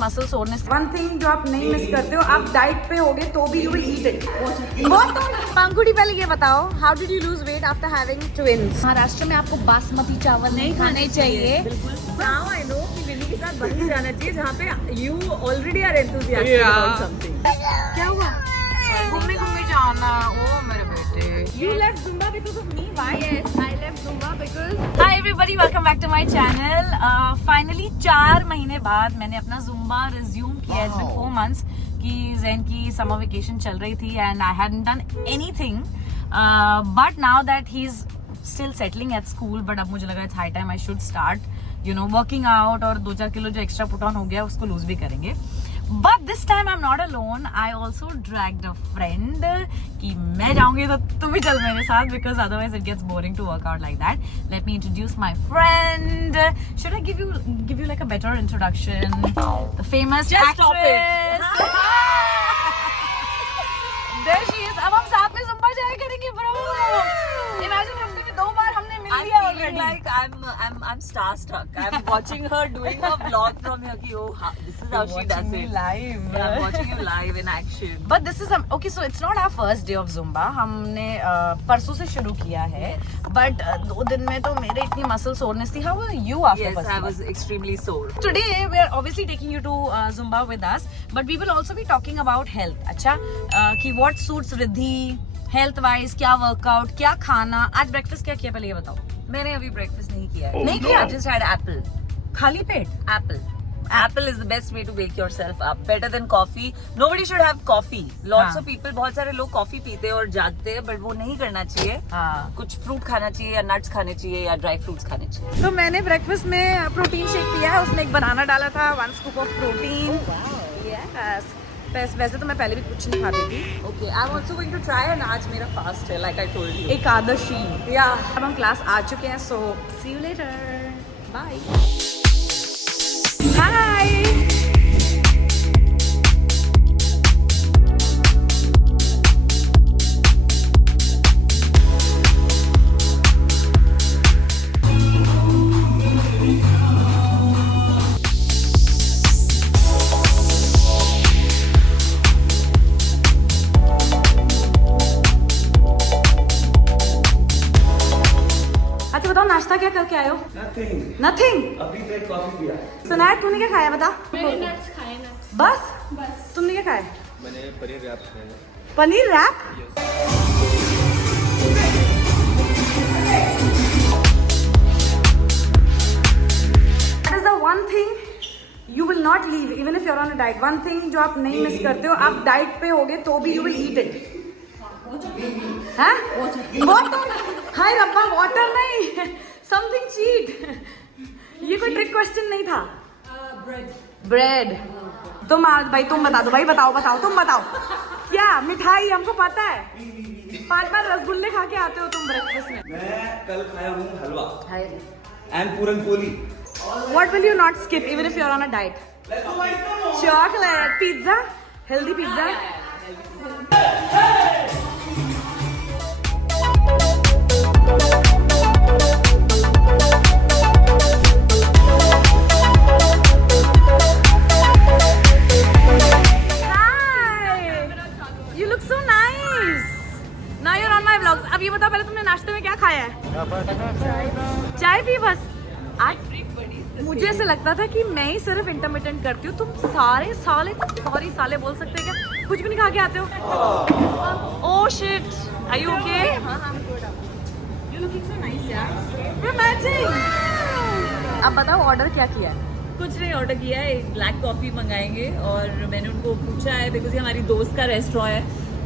Muscle soreness. One thing जो आप नहीं मिस करते हो, आप डाइट पे होगे तो भी you will eat it. Pankhuri पहले ये बताओ, how did you lose weight after having twins? Maharashtra में आपको बासमती चावल नहीं खाने चाहिए। Now I know कि लिली के साथ वहीं जाना चाहिए जहाँ पे you already are enthusiastic about something. क्या हुआ? घूमने जाना। ओ मेरे बेटे। You left Zumba because of me. Why? Yes, I left Zumba because Hi everybody, welcome back to my channel. Finally 4 महीने बाद मैंने अपना जुम्बा रिज्यूम किया। It's been 4 months कि जैन की समर वेकेशन चल रही थी and I hadn't done anything. But now that he's still settling at school, but अब मुझे लगा it's high time I should start, you know, working out और 2-4 किलो जो एक्स्ट्रा पुट ऑन हो गया उसको लूज भी करेंगे। But this time I'm not alone. I also dragged a friend कि मैं जाऊंगी तो तुम भी चल मेरे साथ because otherwise it gets boring to work out like that. Let me introduce my friend. Should I give you like a better introduction? The famous actress. There she is. अब हम साथ में जुम्बा जाया करेंगे bro. Imagine हफ्ते में 2 बार हमने मिल लिया I'm already. feeling like I'm starstruck. I'm watching her doing a vlog from here. कि oh, this is how she does it. Live. Yeah, I'm watching you live in action. But this is okay. So it's not our first day of Zumba. हमने परसों से शुरू किया है. But 2 दिन में तो मेरे इतनी मसल सोरनेस थी. How were you after Yes, first I day? was extremely sore. Today we are obviously taking you to Zumba with us, but we will also be talking about health. अच्छा, कि what suits Riddhi, health wise, क्या workout, क्या खाना. आज breakfast क्या किया पहले ये बताओ. मैंने अभी breakfast नहीं किया है. नहीं किया? I just had apple. खाली पेट. Apple. Apple is the best way to wake yourself up. Better than coffee. Nobody should have coffee. Lots हाँ. of people, बहुत सारे लोग कॉफी पीते हैं और जागते हैं, but वो नहीं करना चाहिए. हाँ. कुछ फ्रूट खाना चाहिए या नट्स खाने चाहिए या ड्राई फ्रूट्स खाने चाहिए. तो मैंने ब्रेकफास्ट में प्रोटीन शेक पिया है. उसमें एक बनाना डाला था, 1 scoop ऑफ प्रोटीन. Yes. वैसे तो मैं पहले भी कुछ नहीं खाती थी. Okay, I'm also going to try and आज मेरा fast है, like I told you. Ekadashi. Yeah. अब हम क्लास आ चुके हैं, so see you later. Bye. Hi. अच्छा बताओ, नाश्ता क्या करके आए हो? Nothing. अभी तो एक कॉफी पिया। सुनाया, तूने क्या खाया बता? मैंने nuts खाए nuts. बस तुमने क्या खाया? मैंने पनीर रैप खाया। Paneer wrap. That is the one thing you will not leave even if you're on a diet. One thing जो आप नहीं मिस करते हो, आप डाइट पे होगे तो भी you will eat it. हाँ? Water. हाय रब्बा, water नहीं. Something cheat. ये कोई ट्रिक क्वेश्चन नहीं था. ब्रेड. तुम भाई तुम बता दो भाई, बताओ तुम बताओ. क्या मिठाई? हमको पता है. 5 रसगुल्ले खा के आते हो तुम ब्रेकफास्ट में. मैं कल खाया हूँ हलवा हाय. And puran poli. What will you not skip even if you're on a diet? Chocolate, pizza, healthy pizza. Hi, you look so nice. Now you're on my vlogs. अब ये बताओ पहले तुमने नाश्ते में क्या खाया है? चाय पी बस. आज मुझे ऐसे लगता था कि मैं ही सिर्फ इंटरमिटेंट करती हूँ. तुम सारे साले बोल सकते हैं क्या? कुछ भी नहीं खा के आते हो. Oh shit, are you okay? You looking so nice, यार. We're matching. अब बताओ ऑर्डर क्या किया है? कुछ नहीं ऑर्डर किया है, एक ब्लैक कॉफी मंगाएंगे और मैंने उनको पूछा है बिकॉज ये हमारी दोस्त का रेस्टोरेंट है,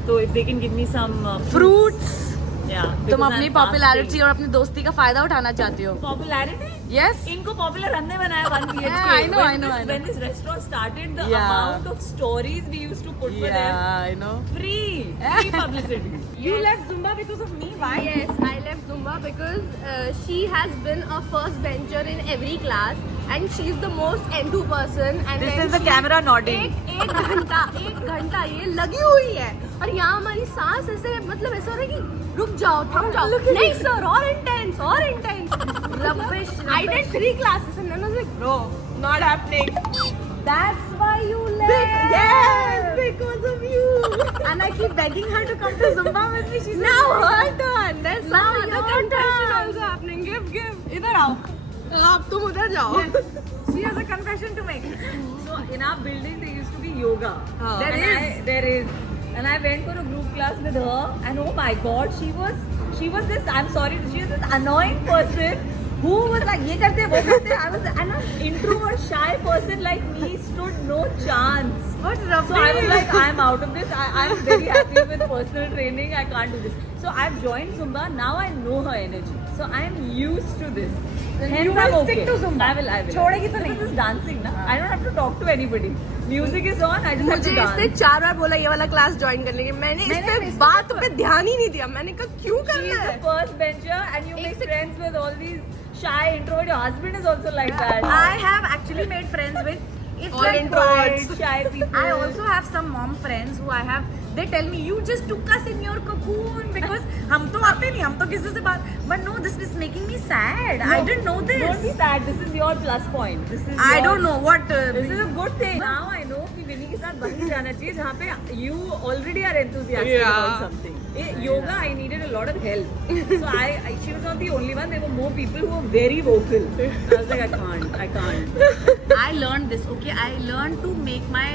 तो if they can give me some fruits. या तुम अपनी पॉपुलैरिटी और अपनी दोस्ती का फायदा उठाना चाहती हो. पॉपुलैरिटी. यस. इनको पॉपुलर हमने बनाया 1 BHK. Yeah, I know. When this restaurant started, the Yeah. amount of stories we used to put for them. I know. Free publicity. You left Zumba because of me. Why? Yes, I left Zumba because she has been a first bencher in every class and she's the most into person. And This then is the she- camera nodding. एक घंटा ये लगी हुई है और यहाँ हमारी सांस ऐसे मतलब ऐसा हो रहा है कि रुक जाओ थम जाओ. नहीं सर, और intense. Rubbish. I did 3 classes and then I was like, bro, not happening. That's why you left. Yes, because of you. And I keep begging her to come to Zumba with me. She's Now her turn. There's Now some other your confession turn. also happening. Give. इधर आओ. आप तुम उधर जाओ. She has a confession to make. So in our building there used to be yoga. हाँ. There is. And I went for a group class with her, and oh my God, she was this. I'm sorry, she was this annoying person who was like, "ये करते, वो करते." I was and an introvert, shy person like me stood no chance. What rubbish. So I was like, I'm out of this. I'm very happy with personal training. I can't do this. So I've joined Zumba. Now I know her energy. So I'm used to this. Hence you will I'm stick okay. to Zumba. I will. छोड़ेगी तो नहीं. This is dancing, na? I don't have to talk to anybody. Music is on. I just have मुझे to इसने dance. 4 बार बोला ये वाला class join करने के. मैंने इस पे बात पे ध्यान ही नहीं दिया. मैंने कहा क्यों She करना is है? the first bencher, and you make friends with all these shy introvert. Your husband is also like that. I have actually made friends with. It's All like introverts. Quiet, shy people. I also have some mom friends who I have. They tell me you just took us in your cocoon because हम तो आते नहीं, हम तो किसी से बात. But no, this is making me sad. I didn't know this. Don't be sad. This is your plus point. This is. I your- don't know what. This is a good thing. Now I know कि विनी के साथ वहीं जाना चाहिए जहाँ पे you already are enthusiastic Yeah. about something. Yoga, I needed a lot of help. So she was not the only one. There were more people who were very vocal. I was like, I can't. I learned this. Okay, I learned to make my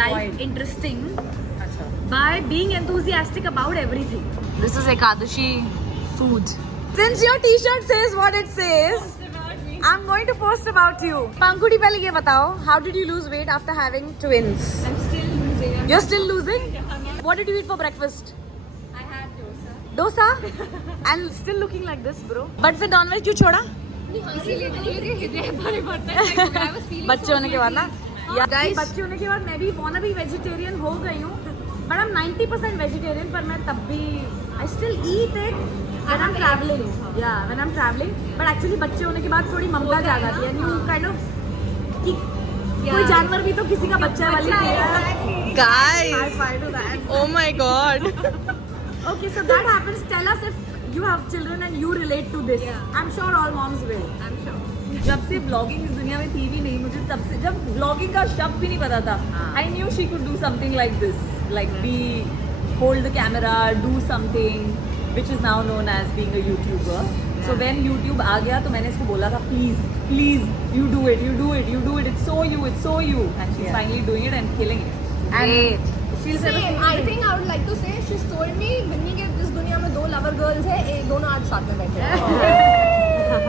life Point. interesting अच्छा. by being enthusiastic about everything. This is Ekadashi food. Since your t-shirt says what it says, I'm going to post about you. Pankudi, पहले ये बताओ, how did you lose weight after having twins? I'm still losing. You're still losing? What did you eat for breakfast? I had Dosa? And still looking like this, bro. But फिर non-veg क्यों छोड़ा? इसीलिए तो मुझे हृदय भारी पड़ता है. I was feeling बच्चे होने के बाद ना? या Guys. बच्चे होने के बाद मैं भी wanna be vegetarian हो गई हूँ. But I'm 90% vegetarian. पर मैं तब भी I still eat it when I'm traveling. Yeah, when I'm traveling. But actually बच्चे होने के बाद थोड़ी ममता जा जाती है. You kind of कि कोई जानवर भी तो किसी का बच्चा वाली है. Guys. High five to that. Oh my God. Okay, so that happens. Tell us if you have children and you relate to this. Yeah. I'm sure all moms will. I'm sure. जब से blogging इस दुनिया में थी भी नहीं मुझे तब से जब ब्लॉगिंग का शब्द भी नहीं पता था I knew she could do something like this like be hold the camera do something which is now known as being a YouTuber so when YouTube आ गया तो मैंने इसको बोला था please you do it it's so you and she is finally doing it and killing it And she'll say the Same. same I thing. think I would like to say she's told me Vinny के इस दुनिया में 2 lover girls है. दोनों आज साथ में बैठे हैं.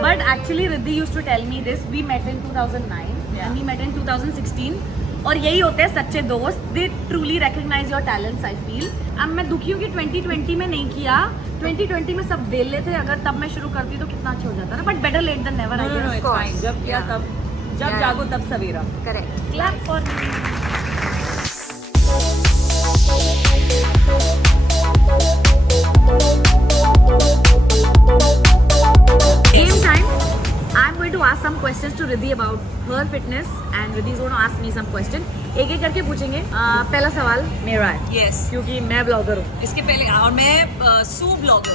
But actually Riddhi used to tell me this. We met in 2009 and we met in 2016. और यही होते हैं सच्चे दोस्त. They truly recognize your talents, I feel. अब मैं दुखी हूँ कि 2020 में नहीं किया. 2020 में सब बेल लेते. अगर तब मैं शुरू करती तो कितना अच्छा हो जाता ना. But better late than never. I guess. It's fine जब किया तब जब Yeah. जागो तब सवेरा Correct. Clap for me. Game time. I'm going to ask some questions to Riddhi about her fitness and Riddhi is going to ask me some question. एक एक करके पूछेंगे. पहला सवाल मेरा है. यस क्योंकि मैं ब्लॉगर हूँ. इसके पहले और मैं sous blogger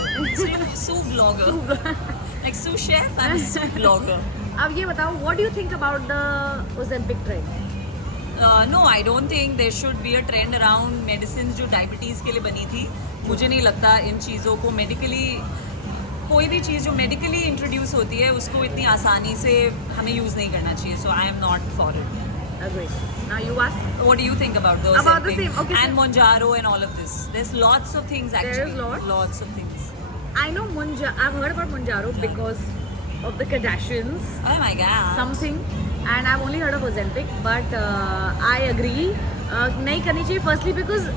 like sous chef and sous blogger अब ये बताओ, what do you think about the Ozempic trend? No I don't think there should be a trend around medicine जो डायबिटीज के लिए बनी थी मुझे नहीं लगता इन चीज़ों को मेडिकली कोई भी चीज़ जो मेडिकली इंट्रोड्यूस होती है उसको इतनी आसानी से हमें यूज़ नहीं करना चाहिए so I am not for it Agree. Now you ask. What do you think about those? About the same, okay, And so- Monjaro and all of this. There's lots of things There is actually. lots? of things. I know I've heard about Monjaro because of the Kardashians. Oh my god. Something, and I've only heard of Ozempic, but I agree नहीं करनी चाहिए. Firstly because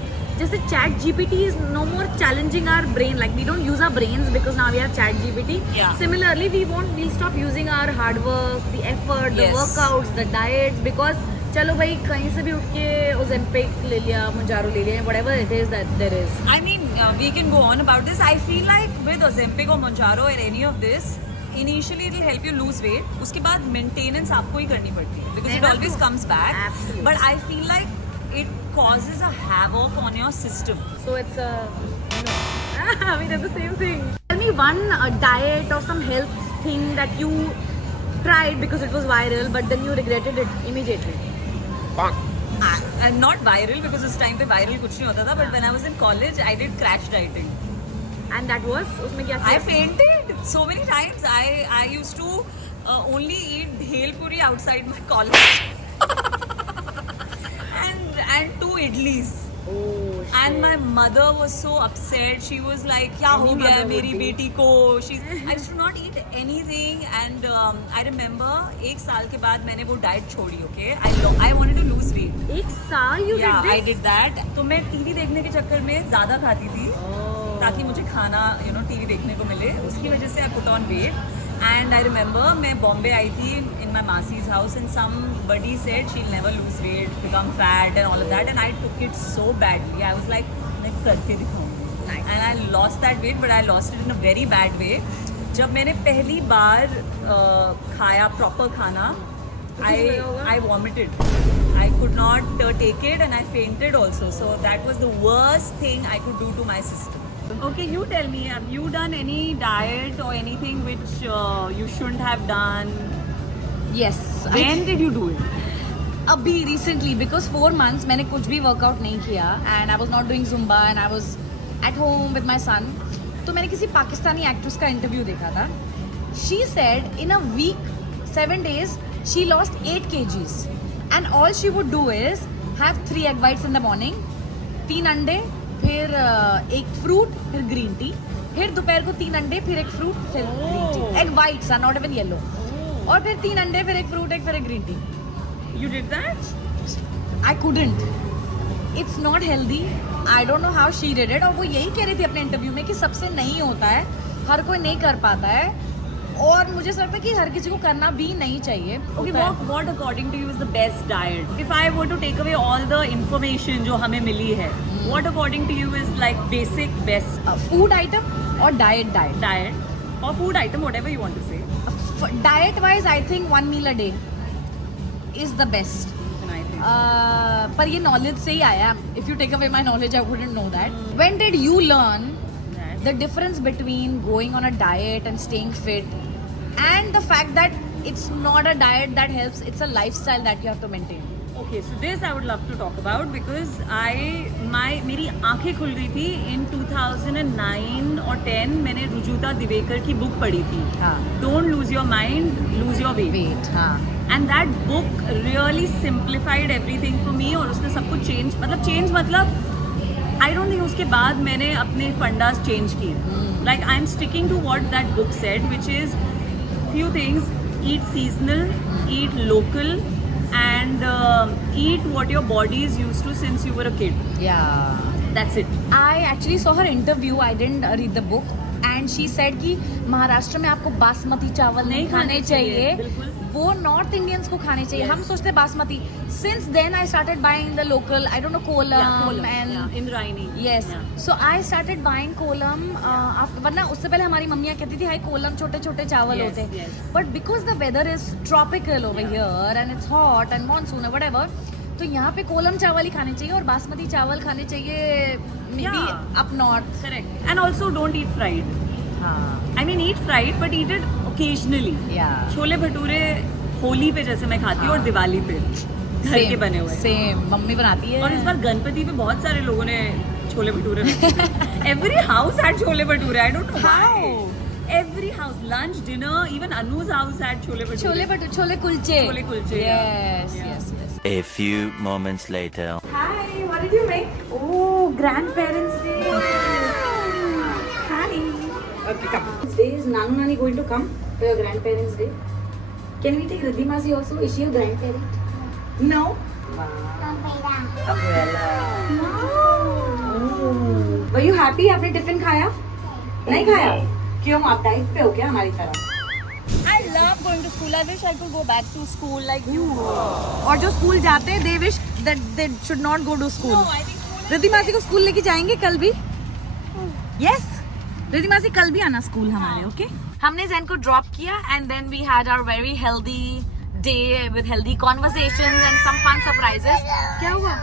जैसे Chat GPT is no more challenging our brain, like we don't use our brains because now we have Chat GPT. Yeah. Similarly, we'll stop using our hard work, the effort, the Yes. workouts, the diets because चलो भाई कहीं से भी उठ के Ozempic ले लिया, Monjaro ले लिया, whatever it is that there is. I mean, we can go on about this. I feel like with Ozempic or Monjaro or any of this, initially it will help you lose weight. उसके बाद maintenance आपको ही करनी पड़ती है because it Never always do. comes back. Absolutely. But I feel like it causes a havoc on your system. So it's a no. We did the same thing. Tell me one diet or some health thing that you tried because it was viral, but then you regretted it immediately. I'm not viral because उस time पे viral कुछ नहीं होता था, but when I was in college, I did crash dieting. And that was उसमें क्या I fainted so many times. I used to only eat bhel puri outside my college and 2 idlis. Oh, And my mother was so upset. She was like, क्या हो गया है मेरी बेटी को? I used to not eat anything. And I remember 1 साल के बाद मैंने वो diet छोड़ी. Okay, I wanted to lose weight. एक साल you Yeah, did this? I did that. तो मैं टीवी देखने के चक्कर में ज़्यादा खाती थी ताकि मुझे खाना टीवी देखने को मिले. उसकी वजह से I put on weight. And I remember मैं बॉम्बे आई थी in my Masi's house and somebody said she'll never lose weight, become fat and all of that. And I took it so badly. I was like, मैं करके दिखाऊंगी. Nice. And I lost that weight, but I lost it in a very bad way. जब मैंने पहली बार खाया proper खाना, I vomited. I could not take it and I fainted also. So that was the worst thing I could do to my system. Okay, you tell me, have you done any diet or anything which you shouldn't have done? Yes. When did you do it? अभी recently because 4 months मैंने कुछ भी workout नहीं किया and I was not doing Zumba and I was at home with my son. तो मैंने किसी Pakistani actress का इंटरव्यू देखा था. She said in a week, 7 days, she lost 8 kgs and all she would do is have 3 egg whites in the morning, 3 अंडे, फिर एक fruit, फिर ग्रीन टी, फिर दोपहर को 3 अंडे, फिर एक फ्रूट, फिर green tea. Egg whites are not even yellow. और फिर 3 अंडे, फिर एक फ्रूट, फिर एक green tea. You did that? I couldn't. It's not healthy. I don't know how she did it. और वो यही कह रही थी अपने इंटरव्यू में कि सबसे नहीं होता है, हर कोई नहीं कर पाता है और मुझे ऐसा लगता है कि हर किसी को करना भी नहीं चाहिए. Okay, what according to you is the best diet? If I were to take away all the information जो हमें मिली है, what according to you is like basic best food item और diet diet or food item, whatever you want to say? Diet wise I think 1 meal a day is the best. And I think. पर ये knowledge से ही आया. If you take away my knowledge I wouldn't know that. When did you learn That. the difference between going on a diet and staying fit and the fact that it's not a diet that helps, it's a lifestyle that you have to maintain? Okay, so this I would love to talk about because मेरी आंखें खुल गई थी in 2009 or 10. मैंने रुजुता दिवेकर की book पढ़ी थी. हाँ. Don't lose your mind, lose your weight. Wait, हाँ. And that book really simplified everything for me. और उसने सब कुछ change मतलब I don't think उसके बाद मैंने अपने फंडास चेंज किए. Like I'm sticking to what that book said, which is few things: eat seasonal, eat local, and eat what your body is used to since you were a kid. Yeah. That's it. I actually saw her interview. I didn't read the book. And she said कि महाराष्ट्र में आपको बासमती चावल नहीं खाने चाहिए. बिल्कुल. वो north Indians को खाने चाहिए. हम सोचते basmati. Since then I started buying the local, I don't know, kolam and Indrayani. yes. Yeah. So I started buying kolam after. वरना उससे पहले हमारी मम्मियाँ कहती थी हाय कोलम छोटे छोटे चावल Yes, होते हैं. yes. But because the weather is tropical over here and it's hot and monsoon or whatever, तो यहाँ पे कोलम चावल ही खाने चाहिए और बासमती चावल खाने चाहिए maybe Yeah. up north. Correct. And also don't eat fried. हाँ. I mean eat fried but eat it occasionally. Yeah. Chole bhature Holi पे जैसे मैं खाती हूँ और दिवाली पे घर के बने हुए. सेम मम्मी बनाती है. और इस बार गणपति पे बहुत सारे लोगों ने chole bhature every house had chole bhature. I don't know why. Every house, lunch, dinner, even Anuj house had chole bhature. Chole bhature, chole kulche. Chole kulche, Yes, yeah. yes, yes. A few moments later. Hi, what did you make? Oh, grandparents day. Hi. Okay, come. Today is Nanu Nani going to come for your grandparents' day? Can we take Riddhi Masi also? Is she a grandparent? No. Were you happy? आपने tiffin खाया? नहीं खाया? क्यों आप diet पे हो क्या हमारी तरह? I love going to school. I wish I could go back to school like you. और जो स्कूल जाते हैं, they wish that they should not go to school. No, I think school Riddhi मासी को स्कूल लेके जाएंगे कल भी? Yes. रिद्धि मासी कल भी आना स्कूल हमारे, ओके? हमने जैन को ड्रॉप किया and then we had our very healthy day with healthy conversations and some fun surprises. क्या हुआ?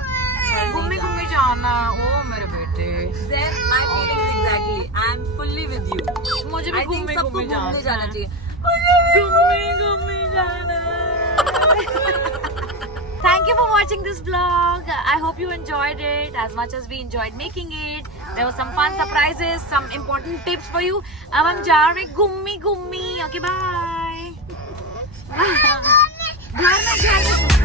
घूमने घूमने जाना. ओ मेरे बेटे. Then my feelings exactly. I am fully with you. मुझे भी I think घूमने सबको घूमने घूमने जाना चाहिए. घूमने घूमने जाना. Thank you for watching this vlog. I hope you enjoyed it as much as we enjoyed making it. There were some fun surprises, some important tips for you. अब हम जा रहे गुम्मी गुम्मी. Okay, bye. घर में